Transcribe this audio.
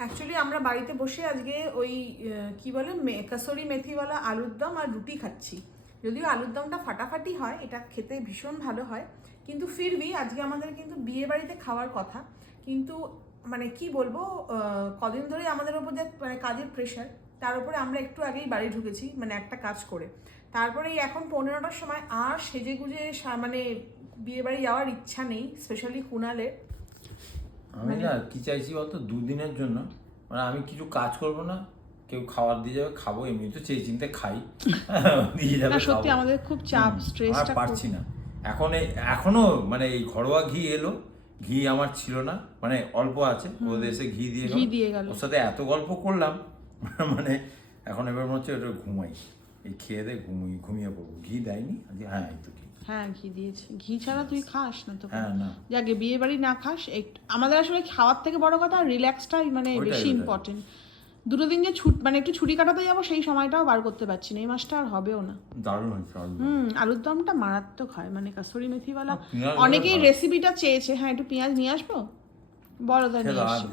Actually আমরা বাড়িতে বসে আজকে ওই কি বলে কাসুরি মেথিওয়ালা আলুর দম আর রুটি খাচ্ছি। যদিও আলুর দমটা ফাটাফাটি হয়, এটা খেতে ভীষণ ভালো হয়, কিন্তু ফিরবি আজকে আমাদের কিন্তু বিয়ে বাড়িতে খাওয়ার কথা। কিন্তু মানে কি বলবো, কদিন ধরে আমাদের ওপর যে মানে কাজের প্রেশার, তার উপরে আমরা একটু আগেই বাড়ি ঢুকেছি মানে একটা কাজ করে। তারপরে এই এখন 15টার সময় আর সেজে গুজে মানে বিয়ে বাড়ি যাওয়ার ইচ্ছা নেই, স্পেশালি কুণালের। আমি না কি চাইছি বলতো, দুদিনের জন্য মানে আমি কিছু কাজ করব না, কেউ খাবার দিয়ে যাবে, খাবো, এমনি তো চেয়ে চিনতে খাই, দিয়ে যাবে না সত্যি খাবো। আমাদের খুব চাপ, আর স্ট্রেসটা পারছি না এখনো মানে এই ঘরোয়া ঘি এলো, ঘি আমার ছিল না, মানে অল্প আছে, ও এসে ঘি দিয়ে গেল, ওর সাথে এত গল্প করলাম মানে এখন এবার মনে হচ্ছে ওটা ঘুমাই, এই খেয়ে দে ঘুমিয়ে পড়বো। ঘি দেয়নি আজকে? হ্যাঁ এই তো ঘি। হ্যাঁ ঘি দিয়েছে, ঘি ছাড়া তুই খাস না তো? হ্যাঁ না, যাকে বিয়ে বাড়ি না খাস একটু, আমাদের আসলে খাওয়ার থেকে বড় কথা রিল্যাক্সটাই মানে বেশি ইম্পর্টেন্ট। দুটো দিন যে মানে একটু ছুটি কাটাতে যাবো সেই সময়টাও বার করতে পারছি না, এই মাসটা আর হবেও না। দারুণ হয়েছে। আলুর দমটা মারাত্মক হয়, মানে কাসুরি মেথিওয়ালা। পেঁয়াজ অনেকেই ভালো। রেসিপিটা চেয়েছে। হ্যাঁ একটু পেঁয়াজ নিয়ে আসবো, বড় দা নিয়ে আসছি।